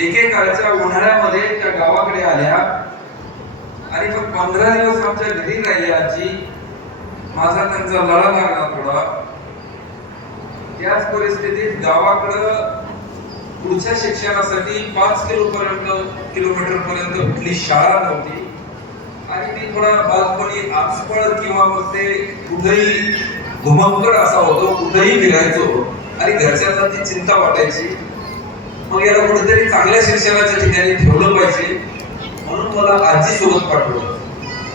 एकेकाळच्या उन्हाळ्यामध्ये त्या गावाकडे आल्या आणि मग पंधरा दिवस आमच्या घरी राहिली आजी. माझा त्यांचा लढा लागला थोडा. त्याच परिस्थितीत गावाकडं पुढच्या शिक्षणासाठी पाच किलो पर्यंत किलोमीटर पर्यंत कुठली शाळा नव्हती. आणि मी थोडा बालपणी आजपळ किंवा मग ते कुठेही घुमक्कड असा होतो कुठेही फिरायचो. आणि घरच्यांना ती चिंता वाटायची. मग याला कुठेतरी चांगल्या शिक्षणाच्या ठिकाणी ठेवलं पाहिजे. म्हणून मला आजी सोबत पाठवलं.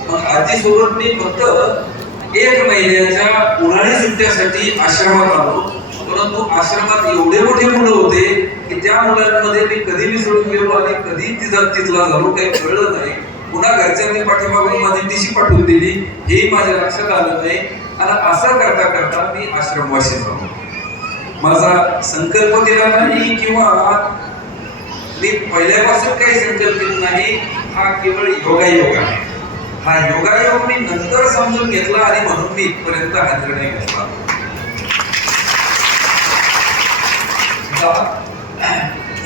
मग आजी सोबत मी फक्त एक महिन्याच्या उन्हाळी सुट्ट्यासाठी आश्रमात आलो. परंतु आश्रमात एवढे मोठे मुलं होते की त्या मुलांमध्ये मी कधी मिसळून गेलो आणि कधी तिचा तिथला झालो काही कळलं नाही. पुन्हा घरच्यांनी पाठीमागून माझी टीशी पाठवून दिली. हेही माझ्या लक्षात आलं नाही. आणि असं करता करता मी आश्रमवासी झालो. माझा संकल्प दिला नाही किंवा मी पहिल्यापासून काही संकल्प दिला नाही हा केवळ योगायोग आहे. हा योगायोग मी नंतर समजून घेतला आणि म्हणून मी इथपर्यंत हा निर्णय घेतला.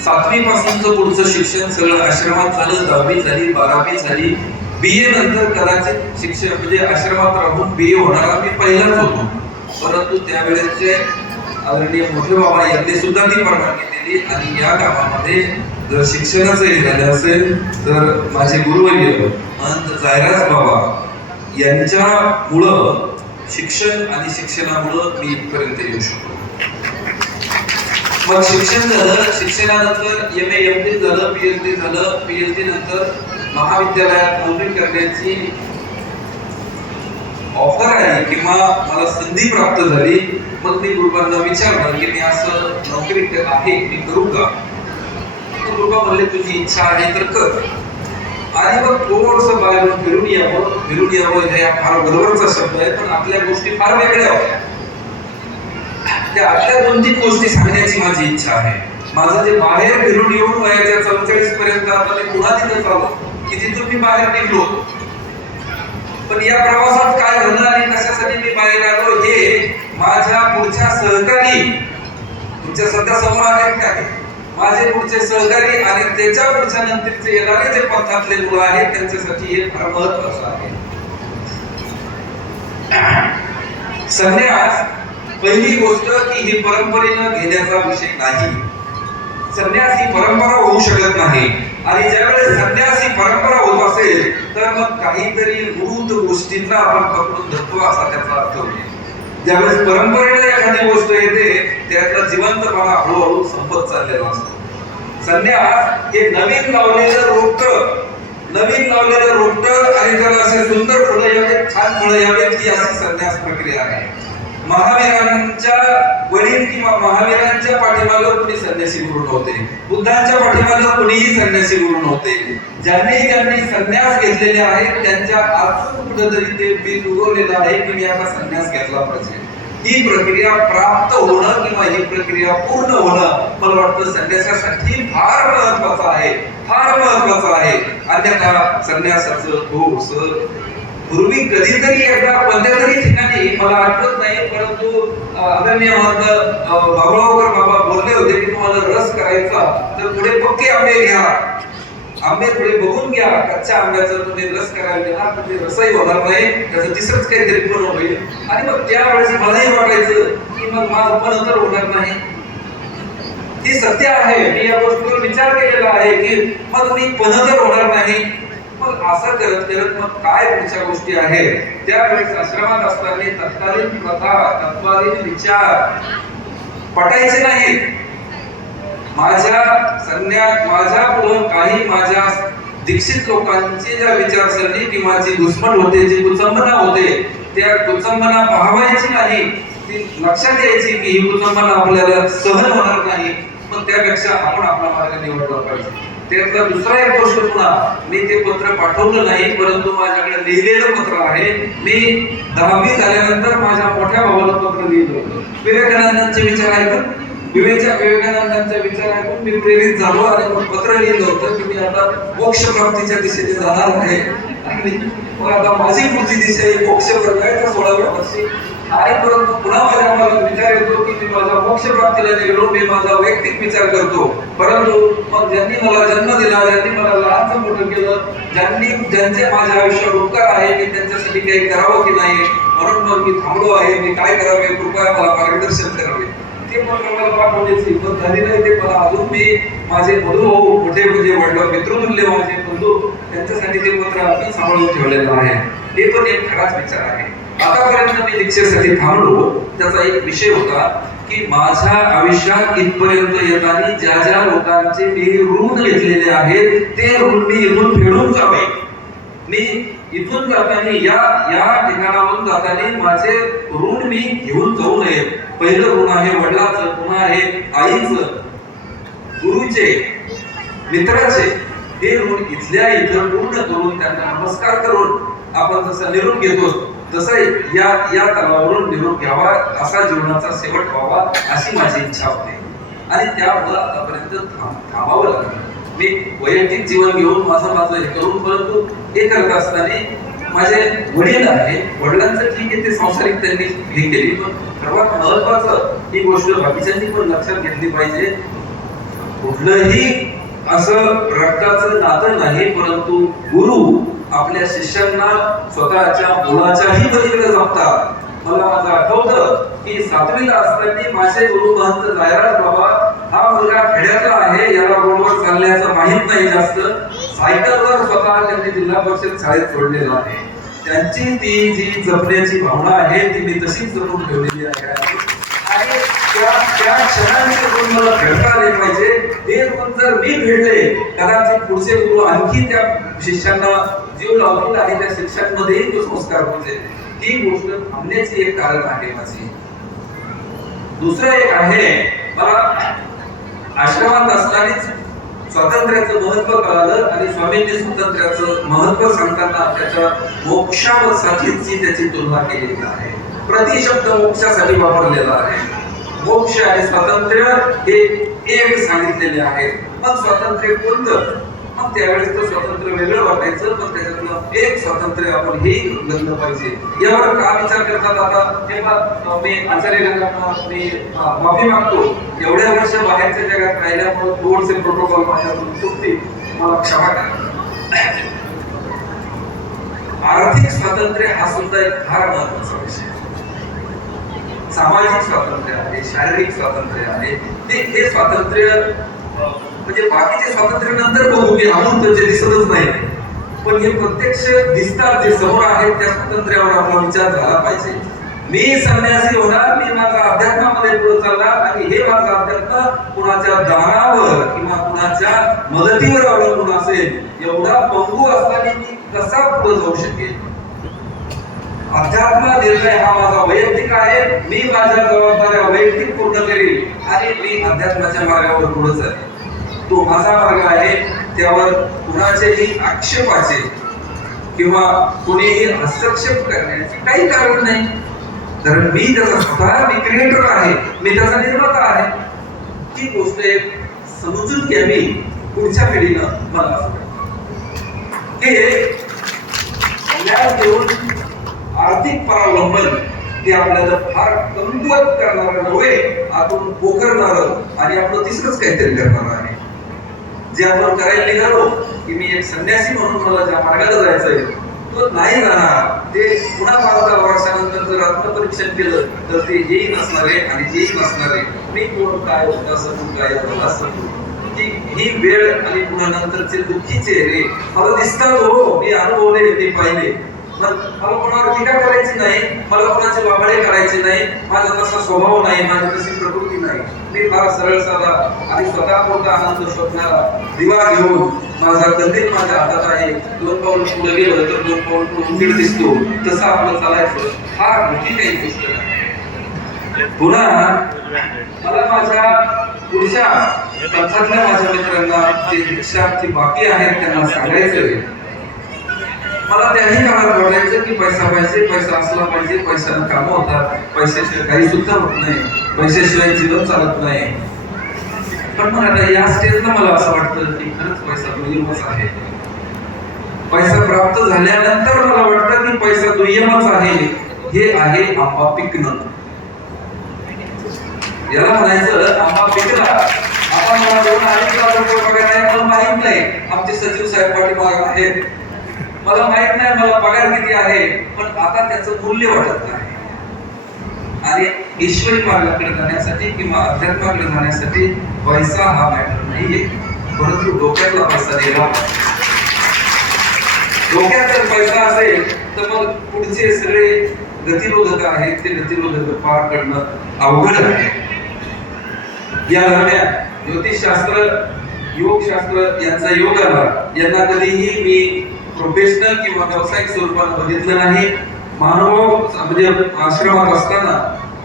सातवी पासूनच पुढचं शिक्षण सगळं आश्रमात झालं दहावी झाली बारावी झाली. बी ए नंतर कदाचित शिक्षण म्हणजे आश्रमात राहून बी ए होणारा मी पहिलाच होतो. परंतु त्यावेळेचे आदरणीय मोठे बाबा यांनी सुद्धा ती परवानगी दिली आणि या कामामध्ये जर शिक्षणाचं हे झालं असेल तर माझे गुरुवर्य महंत जायराज बाबा यांच्यामुळं शिक्षण आणि शिक्षणामुळं मी इथपर्यंत येऊ शकतो मग शिक्षण झालं शिक्षणानंतर एम ए एम डी झालं पीएच डी झालं पीएच डी नंतर महाविद्यालयात नोकरी करण्याची ऑफर आली किंवा मला संधी प्राप्त झाली मग मी गुरुबांना विचारलं की मी असं नोकरी आहे मी करू का? तर गुरुबा म्हणले तुझी इच्छा आहे तर कर. आणि मग थोडस बाहेर फिरून यावं फिरून यावं हे फार बरोबरचा शब्द आहे पण आपल्या गोष्टी फार वेगळ्या होत्या. त्या आपल्या दोन तीन गोष्टी सांगण्याची माझी इच्छा आहे. माझं जे बाहेर फिरून येऊन वयाच्या चौचाळीस पर्यंत आता मी पुन्हा तिथे चालू की तिथून मी बाहेर निघलो पण या प्रवासात काय झालं आणि कशासाठी मी बाहेर आलो हे माझ्या पुढच्या सहकारी तुमच्या सध्या समोर आहेत काय माझे पुढचे सहकारी आणि त्याच्या पुढच्या नंतरचे येणारे जे पंथातले मुलं आहेत त्यांच्यासाठी हे फार महत्वाचं आहे. संन्यास पहिली गोष्ट की ही परंपरेनं घेण्याचा विषय नाही. संन्यास ही परंपरा होऊ शकत नाही. आणि ज्यावेळेस संन्यास ही परंपरा होत असेल तर मग काहीतरी मूर्त गोष्टींना आपण पकडून धरतो असा त्याचा अर्थ होईल ज्यावेळेस परंपरेला एखादी गोष्ट येते त्यातला जिवंतपणा हळूहळू संपत चाललेला असतो. संन्यास हे नवीन लावलेलं रोपट नवीन लावलेलं रोपट आणि त्याला असे सुंदर फुलं यावेत छान फुलं यावेत ही अशी संन्यास प्रक्रिया आहे. महावीरांच्या वडील किंवा महावीरांच्या पाठीमागं कुणी संन्यासी गुरु नव्हते? बुद्धांच्या पाठीमागं कुणीही संन्यासी गुरु नव्हते? ज्यांनी ज्यांनी संन्यास घेतलेले आहेत त्यांच्या आतून कुठेतरी ते बीज उगवलेलं आहे की मी आता संन्यास घेतला पाहिजे? ही प्रक्रिया प्राप्त होणं किंवा ही प्रक्रिया पूर्ण होणं मला वाटतं संन्यासासाठी फार महत्वाचं आहे. फार महत्वाचं आहे. अन्यथा संन्यासाचं थोडस पूर्वी कधीतरी एकदा कोणत्या तरी ठिकाणी मला आठवत नाही परंतु अं, आदरणीय महंत अं, बाबा बोलले होते की तुम्हाला रस करायचा तर पुढे पक्के आंबे घ्या. आंबे पुढे बघून घ्या कच्च्या आंब्याचा तुम्ही रस करायला गेला तर ते रसही होणार नाही त्याचं तिसरंच काहीतरी पण होईल. आणि मग त्यावेळेस मलाही वाटायचं की मग माझं पण तर होणार नाही. ती सत्य आहे मी या गोष्टीवर विचार केलेला आहे की मग मी पनतर होणार नाही. मग असं करत करत मग काय पुढच्या गोष्टी आहेत? त्यावेळेस आश्रमात असताना तत्कालीन प्रथा तत्कालीन विचार पटायचे नाहीत. माझ्या संन्यास माझ्या पुढं काही माझ्या दीक्षित लोकांची ज्या विचारसरणी किंवा जी घुसमट होते जी कुचंबना होते त्या कुचंबना पाहावायची नाही. ती लक्षात यायची की ही कुचंबना आपल्याला सहन होणार नाही. पण त्यापेक्षा आपण आपला मार्ग निवडला पाहिजे. त्यानंतर दुसरा एक गोष्ट पुन्हा मी ते पत्र पाठवलं नाही परंतु माझ्याकडे लिहिलेलं पत्र आहे. मी दहावी झाल्यानंतर माझ्या मोठ्या भावाला पत्र लिहिलं होतं. विवेकानंदांचे विचार ऐकून विवेच्या विवेकानंदांच्या विचार ऐकून मी प्रेरित झालो आणि पत्र लिहिलं होतं की मी आता मोक्ष प्राप्तीच्या दिशेने जाणार आहे. आणि मग आता माझी पुढची दिशा ही मोक्ष प्रकाराच्या सोळाव्या वर्षी आणि परंतु पुन्हा माझ्या मला विचार येतो की मी माझा मोक्ष प्राप्तीला निघलो मी माझा वैयक्तिक विचार करतो. परंतु मग ज्यांनी मला जन्म दिला ज्यांनी मला लहानचं मोठं केलं ज्यांनी ज्यांचे माझ्या आयुष्यावर उपकार आहे मी त्यांच्यासाठी काही करावं की नाही म्हणून मग मी थांबलो आहे मी काय करावे कृपया मला मार्गदर्शन करावे. ते पण मला पाठवण्याची पण झाली नाही ते मला अजून मी माझे बंधू भाऊ मोठे म्हणजे वडलं मित्रतुल्य माझे बंधू त्यांच्यासाठी ते पत्र अजून सांभाळून ठेवलेलं आहे. हे पण एक खराच विचार आहे. आतापर्यंत मी दीक्षेसाठी थांबलो. त्याचा एक विषय होता की माझ्या आयुष्यात इथपर्यंत येताना ज्या ज्या लोकांचे मी ऋण घेतलेले आहेत ते ऋण मी इथून फेडून जावे. मी इथून जाताना या या ठिकाणावरून जाताना माझे ऋण मी घेऊन जाऊ नये. पहिलं ऋण आहे वडिलाचं पुन्हा आहे आईचं. गुरुचे मित्राचे हे ऋण इथल्या इथं पूर्ण करून त्यांना नमस्कार करून आपण जसं निरोप घेतो. जसं या या तलावावरून निरोप घ्यावा असा जीवनाचा शेवट व्हावा अशी माझी इच्छा होती. आणि त्यामुळं आतापर्यंत थांब थांबावं लागलं. मी वैयक्तिक जीवन घेऊन माझं माझं हे करून परंतु हे करत असताना माझे वडील आहे वडिलांचं ठीक आहे ते संसारिक त्यांनी हे केली पण सर्वात महत्वाचं ही गोष्ट बाकीच्यांनी पण लक्षात घेतली पाहिजे. कुठलंही असं रक्ताचं नातं नाही परंतु गुरु आपल्या शिष्यांना स्वतःच्या मुलाच्याही पलीकडे जपतात. मला माझं आठवतं की सातवीला असताना माझे गुरु महंत जायराज बाबा हा मुलगा खेड्याचा आहे याला रोडवर चालण्याचं माहीत नाही जास्त. सायकलवर स्वतः त्यांनी जिल्हा परिषद शाळेत सोडलेला आहे. त्यांची ती जी जपण्याची भावना आहे ती मी तशीच जपून ठेवलेली आहे. आणि त्या त्या क्षणाचे गुण मला घडता आले पाहिजे. ते गुण जर मी घडले कदाचित पुढचे गुरु आणखी त्या शिष्यांना जीव लावतील आणि त्या शिक्षकांमध्येही तो संस्कार होते ही गोष्ट थांबण्याचे एक कारण आहे माझे. दुसरं एक आहे मला आश्रमात असतानाच स्वातंत्र्याचं महत्त्व कळालं आणि स्वामींनी स्वातंत्र्याचं महत्त्व सांगताना त्याच्या मोक्षासाठीची त्याची तुलना केलेली आहे. प्रतिशब्द मोक्षासाठी वापरलेला आहे. मोक्ष आणि स्वातंत्र्य हे एक सांगितलेले आहे. मग स्वातंत्र्य कोणतं? मग त्यावेळेस तर स्वातंत्र्य वेगळं वाटायचं पण त्याच्यातलं एक स्वातंत्र्य आपण हे गणलं पाहिजे. यावर का विचार करतात आता? तेव्हा मी आचार्य मी माफी मागतो. एवढ्या वर्ष बाहेरच्या जगात राहिल्यामुळे थोडसे प्रोटोकॉल माझ्याकडून चुकते मला क्षमा करा. आर्थिक स्वातंत्र्य हा सुद्धा एक फार महत्त्वाचा विषय. आहे. सामाजिक स्वातंत्र्य आहे शारीरिक स्वातंत्र्य आहे. ते हे स्वातंत्र्य म्हणजे बाकीचे स्वातंत्र्य नंतर बघू की अमूर्त जे दिसतच नाही. पण हे प्रत्यक्ष दिसतात जे समोर आहेत त्या स्वातंत्र्यावर आपला विचार झाला पाहिजे. मी संन्यासी होणार मी माझा अध्यात्मामध्ये पुढे चालणार आणि हे माझा अध्यात्म कुणाच्या दानावर किंवा कुणाच्या मदतीवर अवलंबून असेल एवढा पंगू असताना मी कसा पुढे जाऊ शकेल अध्यात्म निर्णय हा माझा वैयक्तिक आहे. मी माझ्या जबाबदाऱ्या वैयक्तिक पूर्ण करील आणि मी अध्यात्माच्या मार्गावर पुढे जाईल तो माझा मार्ग आहे. त्यावर कुणाचेही आक्षेपाचे किंवा कुणीही हस्तक्षेप करण्याचे काही कारण नाही. कारण मी त्याचा स्वतः मी क्रिएटर आहे. मी त्याचा निर्माता आहे. ती गोष्ट एक समजून घ्यावी पुढच्या पिढीनं मला असं वाटतं. हे ज्ञान देऊन आर्थिक परावलंबन ते आपल्याला फार कमकुवत करणार नव्हे आपण पोखरणार आणि आपलं तिसरंच काहीतरी करणार आहे. जे आपण करायला निघालो की मी एक संन्यासी म्हणून मला ज्या मार्गाला जायचंय तो नाही जाणार ते पुन्हा पाच दहा वर्षानंतर जर आत्मपरीक्षण केलं तर ते हेही नसणार आहे आणि हेही नसणार आहे. मी कोण काय होता समून काय झाला समून की ही वेळ आणि पुन्हा नंतरचे दुःखी रे मला दिसतात हो मी अनुभवले ते पाहिले. मला कोणावर टीका करायची नाही मला कोणाचे बाबडे करायचे नाही माझा तसा स्वभाव नाही माझी तशी प्रकृती नाही. मी फार सरळ साधा आणि स्वतः कोणता आनंद शोधणारा दिवा घेऊन माझा कंदील माझ्या हातात आहे. दोन पाऊल पुढे गेलं तर दोन पाऊल पुढे उंदीर दिसतो. तसं आपलं चालायचं फार गोष्टी काही गोष्ट पुन्हा मला माझ्या पुढच्या पंथातल्या माझ्या मित्रांना जे दीक्षार्थी बाकी आहेत त्यांना सांगायचं मला त्याही काळात वाटायचं की पैसा पाहिजे पैसा असला पाहिजे पैशानं कामं होतात. पैशाशिवाय काही सुद्धा होत नाही. पैशाशिवाय जीवन चालत नाही. पण मग आता या स्टेजला मला असं वाटतं की खरंच पैसा दुय्यमच आहे. पैसा प्राप्त झाल्यानंतर मला वाटतं की पैसा दुय्यमच आहे. हे आहे आंबा पिकणं. याला म्हणायचं आंबा पिकला. आपण मला दोन अडीच लाख रुपये पगार आहे मला माहीत नाही. आमचे सचिव साहेब पाटील आहेत. मला माहीत नाही मला पगार किती आहे पण आता त्याचं मूल्य वाटत नाही आणि ईश्वरी मार्गाकडे जाण्यासाठी किंवा अध्यात्माकडे जाण्यासाठी पैसा हा मॅटर नाहीये परंतु डोक्यातला पैसा दिला डोक्यात जर पैसा असेल तर मग पुढचे सगळे गतिरोधक आहेत ते गतिरोधक पार करणं अवघड आहे. या दरम्यान ज्योतिषशास्त्र योगशास्त्र यांचा योग आला यांना कधीही मी प्रोफेशनल किंवा व्यावसायिक स्वरूपात बघितलं नाही. मानव म्हणजे आश्रमात असताना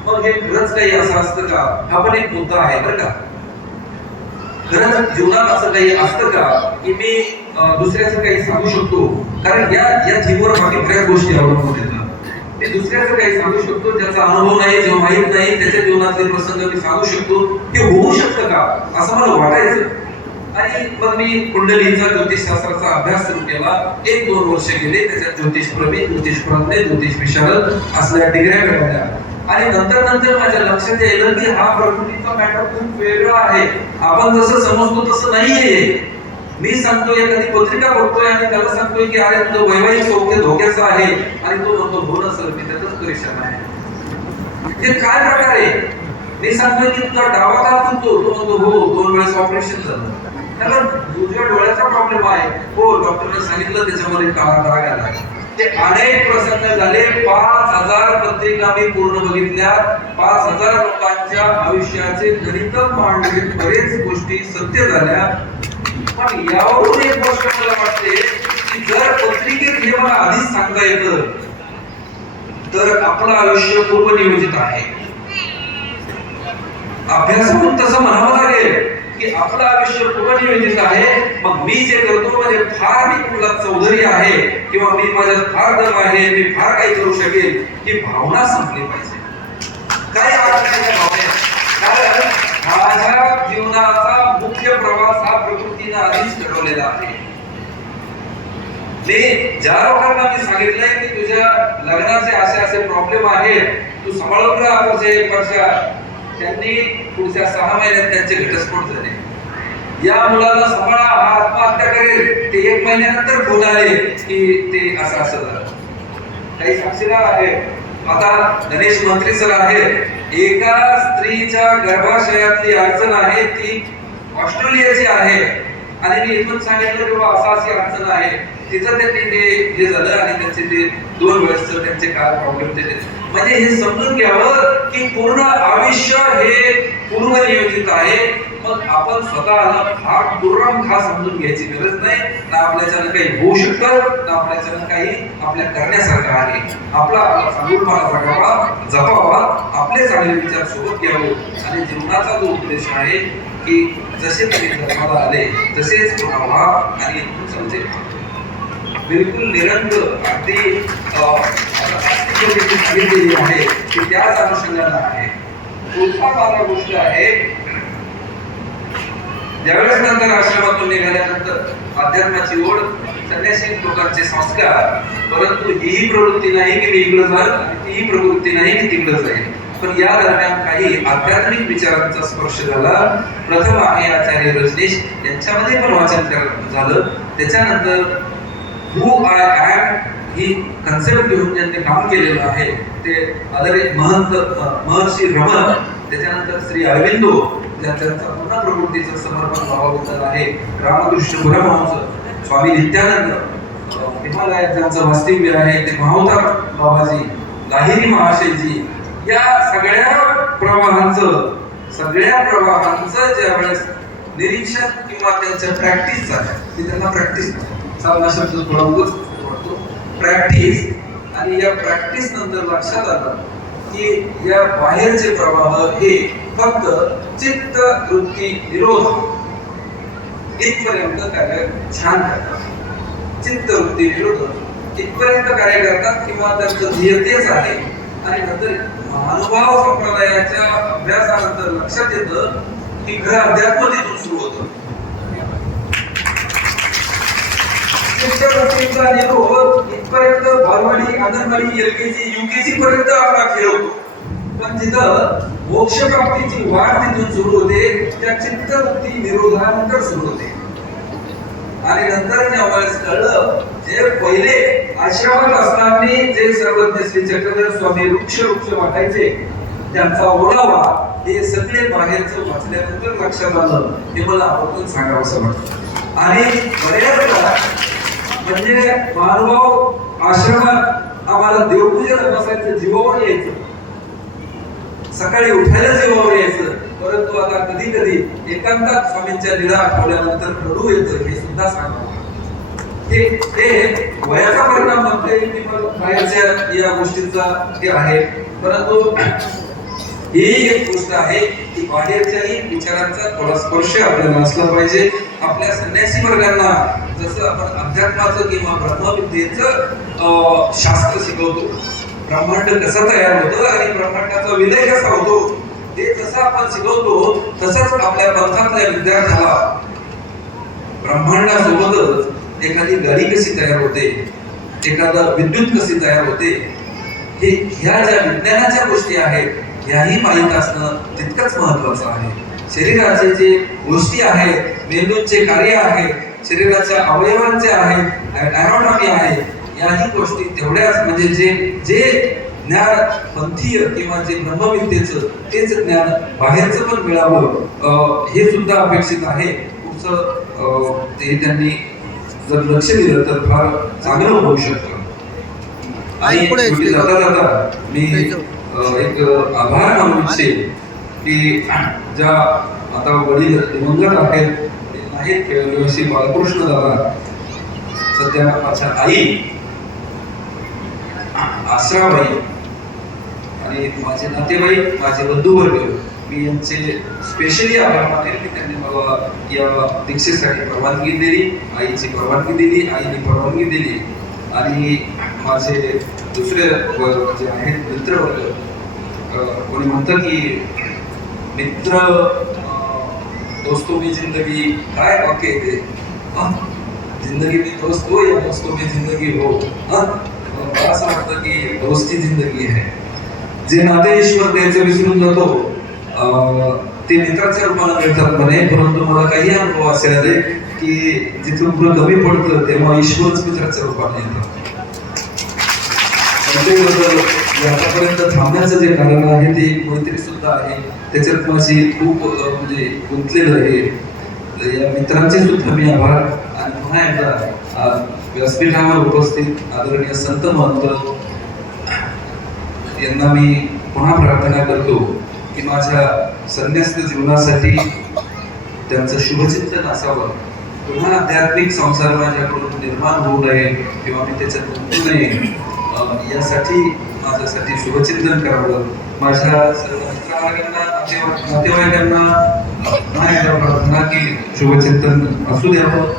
मग हे खरंच काही असं असतं का? हा पण एक मुद्दा आहे बरं का. खरंच जीवनात असं काही असतं का की मी दुसऱ्याचं काही सांगू शकतो? कारण या या जीवनावर बाकी बऱ्याच गोष्टी अवलंबून येतात मी दुसऱ्याचं काही सांगू शकतो? ज्याचा अनुभव नाही जेव्हा माहीत नाही त्याच्या जीवनातले प्रसंग मी सांगू शकतो? हे होऊ शकतं का? असं मला वाटायचं. आणि मग मी कुंडलीचा ज्योतिषशास्त्राचा अभ्यास सुरू केला. एक दोन वर्ष गेले त्याच्यात ज्योतिष प्रवीण ज्योतिष विशारद असल्या डिग्र्या मिळाल्या. आणि नंतर नंतर माझ्या लक्षात येईल की हा प्रकृतीचा मॅटर खूप वेगळा आहे. आपण जसं समजतो तसं नाहीये. मी सांगतोय एखादी पत्रिका बघतोय आणि त्याला सांगतोय की अरे तुझं वैवाहिक सौख्य धोक्याचं आहे. आणि तो म्हणतो हो ना सर मी त्यातच परेशान आहे हे काय प्रकार आहे? मी सांगतोय की तुझा डावा का फुटतो तो म्हणतो हो दोन वेळेस ऑपरेशन झालं. त्याला दुसऱ्या डोळ्याचा प्रॉब्लेम आहे. हो डॉक्टरने सांगितलं त्याच्यामध्ये काळा डाग आला. ते अनेक प्रसंग झाले. पाच हजार पत्रिका मी पूर्ण बघितल्या पाच हजार लोकांच्या आयुष्याचे गणित मांडले. बरेच गोष्टी सत्य झाल्या. पण यावरून एक गोष्ट मला वाटते की जर पत्रिकेत हे मला आधीच सांगता येतं तर आपलं आयुष्य पूर्वनियोजित आहे. अभ्यासातून तसं म्हणावं लागेल. की आपलं आयुष्य पूर्वनियोजित आहे मग मी जे करतो म्हणजे फार मी कुठला चौधरी आहे किंवा मी माझ्यात फार दम आहे मी फार काही करू शकेल ही भावना संपली पाहिजे. काय माझ्या जीवनाचा मुख्य प्रवास हा प्रकृतीनं आधीच ठरवलेला आहे. ते ज्या लोकांना मी सांगितलंय की तुझ्या लग्नाचे असे असे प्रॉब्लेम आहेत तू सांभाळून राहा तुझे एक वर्ष. त्यांनी पुढच्या सहा महिन्यात त्यांचे घटस्फोट झाले. या मुलाला सफळा हा आत्महत्या करेल ते एक महिन्यानंतर बोलाले की ते असं असं झालं. काही साक्षीदार आहे आता गणेश मंत्री सर आहे एका स्त्रीच्या गर्भाशयातली अडचण आहे ती ऑस्ट्रेलियाची आहे. आणि मी इथून सांगितलं की बाबा असं अशी अडचण आहे. तिथं त्यांनी ते हे झालं आणि त्यांचे ते दोन वेळेस त्यांचे काय प्रॉब्लेम ते म्हणजे हे समजून घ्यावं की पूर्ण आयुष्य हे पूर्वनियोजित आहे. मग आपण स्वतःला हा दुर्रम खा समजून घ्यायची गरज नाही. ना आपल्याच्यानं काही होऊ शकतं ना आपल्याच्यानं काही आपल्या करण्यासारखं आहे. आपला चांगुलपणा जगावा जपावा आपले चांगले विचार सोबत घ्यावं. आणि जीवनाचा जो उद्देश आहे की जसे तुम्ही धर्माला आले तसेच व्हा आणि समजेल. बिलकुल निरंतर अगदी अं, आता सांगितलेली आहे ती त्याच अनुषंगानं आहे. पुढचा माझा गोष्ट आहे ज्यावेळेस नंतर आश्रमातून निघाल्यानंतर अध्यात्माची ओढ संन्यासी लोकांचे संस्कार परंतु ही प्रवृत्ती नाही की मी इकडं जाईल आणि तीही प्रवृत्ती नाही की तिकडं जाईल. पण या दरम्यान काही आध्यात्मिक विचारांचा स्पर्श झाला. प्रथम आहे आचार्य रजनीश यांच्यामध्ये पण वाचन झालं. त्याच्यानंतर हु आय ॲम ही कन्सेप्ट घेऊन ज्यांनी काम केलेलं आहे ते आदरे महंत महर्षी रमण त्याच्यानंतर श्री अरविंदो त्यांचा पुन्हा प्रवृत्तीचं समर्पण भावाबद्दल आहे रामकृष्ण परमहंस स्वामी नित्यानंद हिमालयात ज्यांचं वास्तव्य आहे ते महावतार बाबाजी लाहिरी महाशयजी या सगळ्या प्रवाहांचं सगळ्या प्रवाहांचं ज्या वेळेस निरीक्षण किंवा त्यांच्या प्रॅक्टिस झाल्या ते त्यांना प्रॅक्टिस चालना शब्द थोडा उगाच वाटतो प्रॅक्टिस आणि या प्रॅक्टिस नंतर लक्षात आलं की या बाहेरचे प्रवाह हे फक्त चित्त वृत्ती विरोध इथपर्यंत कार्य छान करतात. चित्त वृत्ती विरोध इथपर्यंत कार्य करतात किंवा त्यांचं ध्येय तेच आहे. आणि नंतर महानुभाव संप्रदायाच्या अभ्यासानंतर लक्षात येतं की खरं अध्यात्म तिथून सुरू होतं. चित्त गोष्टींचा इथपर्यंत बालवाडी अंगणवाडी एलकेजी युकेजी पर्यंत आपला खेळ होतो. पण मोक्ष प्राप्तीची तिथून सुरू होते त्या चित्तमुक्ती निरोधानंतर सुरू होते. आणि नंतर कळलं जे पहिले आश्रमात असताना जे सर्वज्ञ श्री चक्रधर स्वामी वृक्ष वृक्ष वाटायचे त्यांचा ओढावा हे सगळे बाहेरचं वाचल्यानंतर लक्षात आलं. हे मला आवर्जून सांगावं असं वाटतं. आणि बऱ्याच म्हणजे महानुभाव आश्रमात आम्हाला देवपूजेला बसायचं जीवावर यायचं. सकाळी उठायला जीवावर यायचं. परंतु आता कधी कधी एकांतात स्वामींच्या लीला आठवल्यानंतर रडू येतं हे सुद्धा सांगावं ते वयाचा परिणाम म्हणता येईल की मग बाहेरच्या या गोष्टींचा ते आहे. परंतु ही एक गोष्ट आहे की बाहेरच्याही विचारांचा थोडा स्पर्श आपल्याला असला पाहिजे. आपल्या संन्यासी वर्गांना जसं आपण अध्यात्माचं किंवा ब्रह्मविद्येचं शास्त्र शिकवतो ब्रह्मांड कसं तयार होतं आणि ब्रह्मांडाचा विलय कसा होतो ते जसं आपण शिकवतो तसंच आपल्या पंथातल्या विद्यार्थ्याला ब्रह्मांडासोबतच एखादी गाडी कशी तयार होते एखादं विद्युत कशी तयार होते हे ह्या ज्या विज्ञानाच्या गोष्टी आहेत याही माहीत असणं तितकंच महत्वाचं आहे. शरीराचे जे गोष्टी आहेत मेंदूचे कार्य आहे शरीराच्या अवयवांचे आहेत अॅनाटॉमी आहे याही गोष्टी तेवढ्याच म्हणजे जे जे ज्ञान पंथीय किंवा जे ब्रह्मविद्येचं तेच ज्ञान बाहेरचं पण मिळावं हे सुद्धा अपेक्षित आहे. पुढचं ते त्यांनी जर लक्ष दिलं तर फार चांगलं होऊ शकतं. आणि पुढे जाता जाता मी एक आभार मानू इच्छेन की ज्या आता वडील दिवंगत आहेत ते नाहीत खेळले बालकृष्ण दादा सध्या माझ्या आई आसराबाई आणि माझे नातेवाईक माझे बंधूवर्ग मी यांचे स्पेशली आभार मानेल की त्यांनी मला या दीक्षेसाठी परवानगी दिली आईची परवानगी दिली आईने परवानगी दिली. आणि माझे दुसरे वर्ग जे आहेत मित्र कोणी म्हणतं की मित्र दोस्तों में जिंदगी काय वाक्य आहे ते? जिंदगी में दोस्त हो या दोस्तों में जिंदगी हो? मला असं वाटतं की दोस्ती जिंदगी आहे. जे नाते ईश्वर द्यायचं विसरून जातो अं, ते मित्राच्या रूपाला मिळतात म्हणे परंतु मला काही अनुभव असे आले की जिथून पुढे कमी पडतं तेव्हा ईश्वरच मित्राच्या रूपाने येतात आतापर्यंत थांबण्याचं जे कारण आहे ते कोणीतरी सुद्धा आहे त्याच्यात माझी खूप म्हणजे गुंतलेलं आहे. या मित्रांचे सुद्धा मी आभार आणि पुन्हा एकदा व्यासपीठावर उपस्थित आदरणीय संत महंत यांना मी पुन्हा प्रार्थना करतो की माझ्या संन्यास्त जीवनासाठी त्यांचं शुभचिंतन असावं. पुन्हा आध्यात्मिक संसार माझ्याकडून निर्माण होऊ नये किंवा मी त्याच्यात गुंतू नये. यासाठी माझ्यासाठी शुभचिंतन करावं. माझ्या सर्व मित्रवर्गांना नातेवाईकांना अं, प्रार्थना की शुभचिंतन असू द्यावं.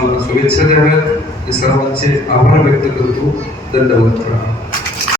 मला शुभेच्छा द्याव्यात. हे सर्वांचे आभार व्यक्त करतो. दंडवत प्रणाम